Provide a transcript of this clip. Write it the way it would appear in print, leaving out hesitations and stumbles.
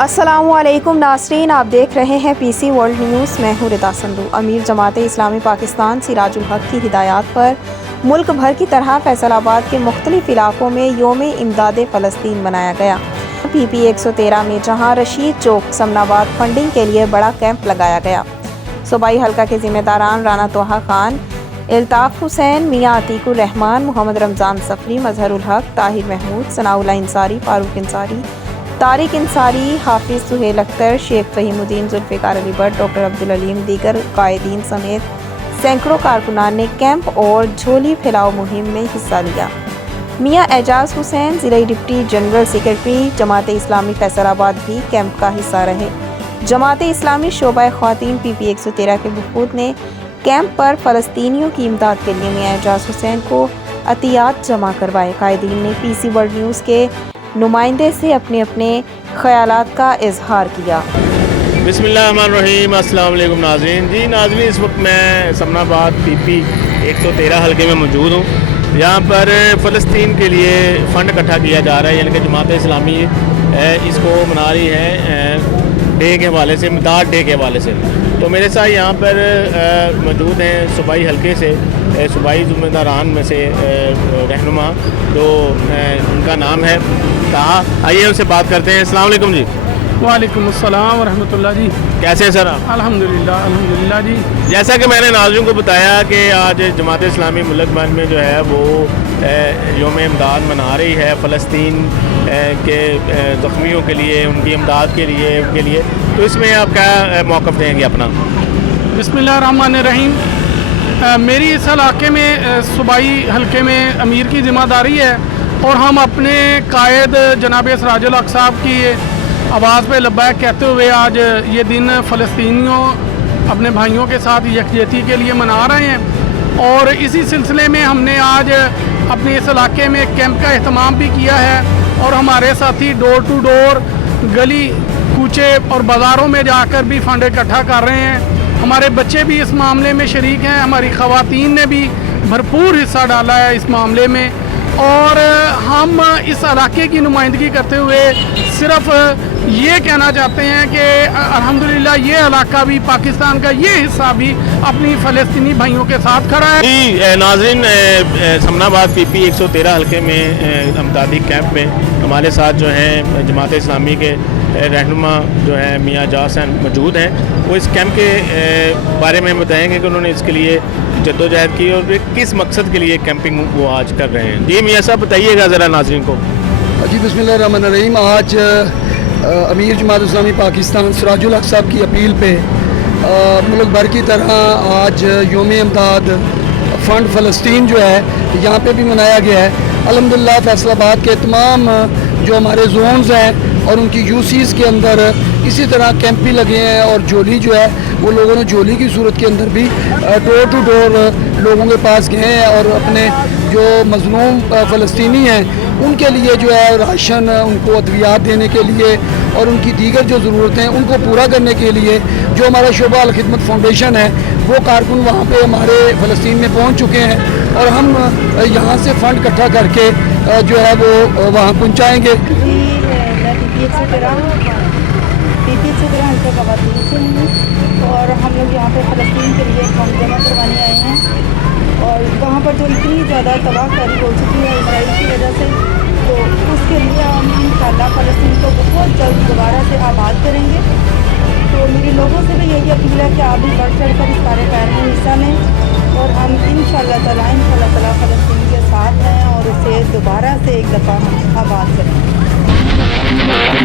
अस्सलामुअलैकुम नाज़रीन, आप देख रहे हैं पीसी वर्ल्ड न्यूज़। मैं हूँ रिदा संधू। अमीर जमात इस्लामी पाकिस्तान सिराजुल हक की हिदायत पर मुल्क भर की तरह फैसलाबाद के मुख्तलिफ इलाकों में योम इमदाद फ़लस्तीन मनाया गया। PP 113 में जहाँ रशीद चौक समनाबाद फंडिंग के लिए बड़ा कैंप लगाया गया। सूबाई हल्का के ज़िम्मेदारान राना तोहा खान, इल्ताफ़ हुसैन, मियाँ अतीकुर रहमान, मोहम्मद रमज़ान सफरी, मजहरुल हक, ताहिर महमूद, सनाउल्लाह इंसारी, फारूक इंसारी, तारिक इंसारी, हाफिज़ सुहेल अख्तर, शेख फ़हीमुद्दीन, जुल्फ़िकार अली भट्ट, डॉक्टर अब्दुल अलीम, दीगर कायदीन समेत सैकड़ों कारकुनान ने कैंप और झोली फैलाओ मुहिम में हिस्सा लिया। मियाँ एजाज हुसैन, ज़िला deputy general secretary Jamaat Islami Faisalabad भी कैंप का हिस्सा रहे। जमात इस्लामी शोबा ख़वातीन PP 113 के वफूद ने कैंप पर फ़लस्तीनियों की इमदाद के लिए मियाँ एजाज हुसैन को अतियात जमा करवाए। कायदीन ने PC वर्ल्ड न्यूज़ के नुमाइंदे से अपने अपने ख़यालात का इजहार किया। बिस्मिल्लाहिर्रहमानिर्रहीम, अस्सलाम वालेकुम नाज़रीन। जी नाज़रीन, इस वक्त मैं समनाबाद PP 113 हल्के में मौजूद हूँ। यहाँ पर फ़लस्तीन के लिए फ़ंड इकट्ठा किया जा रहा है, यानी कि जमात इस्लामी इसको मना रही है डे के हवाले से, इमदाद डे के हवाले से। तो मेरे साथ यहाँ पर मौजूद हैं सूबाई हल्के से सूबाई ज़िम्मेदारान में से रहनुमा, जो उनका नाम है ताहा। आइए उनसे बात करते हैं। अस्सलाम वालेकुम जी। वालेकुम अस्सलाम व रहमतुल्लाह जी। कैसे हैं सर आप? अल्हम्दुलिल्लाह जी। जैसा कि मैंने नाज़रीन को बताया कि आज जमात इस्लामी मुल्क भर में जो है वो योम इमदाद मना रही है फ़लस्तीन के ज़ख्मियों के लिए, उनकी इमदाद के लिए, उनके लिए। तो इसमें आप क्या मौक़िफ़ देंगे अपना? बिस्मिल्लाहिर्रहमानिर्रहीम। मेरी इस इलाके में सूबाई हल्के में अमीर की ज़िम्मेदारी है और हम अपने कायद जनाब सिराजुल हक साहब की आवाज़ पे लब्बैक कहते हुए आज ये दिन फ़लस्तीनियों अपने भाइयों के साथ यकजहती के लिए मना रहे हैं। और इसी सिलसिले में हमने आज अपने इस इलाके में कैंप का अहतमाम भी किया है और हमारे साथी डोर टू डोर गली कूचे और बाज़ारों में जाकर भी फ़ंड इकट्ठा कर रहे हैं। हमारे बच्चे भी इस मामले में शरीक हैं, हमारी ख़वातीन ने भी भरपूर हिस्सा डाला है इस मामले में। और हम इस इलाके की नुमाइंदगी करते हुए सिर्फ ये कहना चाहते हैं कि अल्हम्दुलिल्लाह ये इलाका भी, पाकिस्तान का ये हिस्सा भी अपनी फ़लस्तीनी भाइयों के साथ खड़ा है। जी नाज़रीन, समनाबाद PP 113 हल्के में इमदादी कैंप में हमारे साथ जो हैं जमात इस्लामी के रहनुमा जो है मियाँ एजाज मौजूद हैं। वो इस कैंप के बारे में बताएंगे कि उन्होंने इसके लिए जद्दोजहद की और किस मकसद के लिए कैंपिंग वो आज कर रहे हैं। जी मियाँ साहब बताइएगा ज़रा नाज़रीन को। जी बिस्मिल्लाहिर्रहमानिर्रहीम। आज अमीर जमात इस्लामी पाकिस्तान सिराजुल हक साहब की अपील पे मुल्क भर की तरह आज योम इमदाद फ़ंड फ़लस्तीन जो है यहाँ पे भी मनाया गया है। अल्हम्दुलिल्लाह फैसलाबाद के तमाम जो हमारे जोन्स हैं और उनकी UCs के अंदर इसी तरह कैंप भी लगे हैं और झोली जो है वो लोगों ने झोली की सूरत के अंदर भी डोर टू डोर लोगों के पास गए हैं और अपने जो मज़लूम फ़लस्तीनी हैं उनके लिए जो है राशन, उनको अद्वियात देने के लिए और उनकी दीगर जो ज़रूरतें हैं उनको पूरा करने के लिए जो हमारा शोबा अल खिदमत फाउंडेशन है वो कारकुन वहाँ पे हमारे फ़लस्तीन में पहुँच चुके हैं और हम यहाँ से फ़ंड इकट्ठा करके जो है वो वहाँ पहुँचाएँगे। PP 113 हल्का ख़वातीन से हूँ और हम लोग यहाँ पे फ़लस्तीन के लिए फंड जमा करवाने आए हैं। और वहाँ पर जो इतनी ज़्यादा तबाहकारी हो चुकी है इसराइल की वजह से, तो उसके लिए हम इंशाअल्लाह फ़लस्तीन को बहुत जल्द दोबारा से आबाद करेंगे। तो मेरे लोगों से भी यही अपील है कि आप भी बढ़ चढ़ कर इस कार्यक्रम में हिस्सा लें और हम इंशाअल्लाह ताला फ़लस्तीन के साथ हैं और उसे दोबारा से एक दफ़ा हम आबाद करेंगे।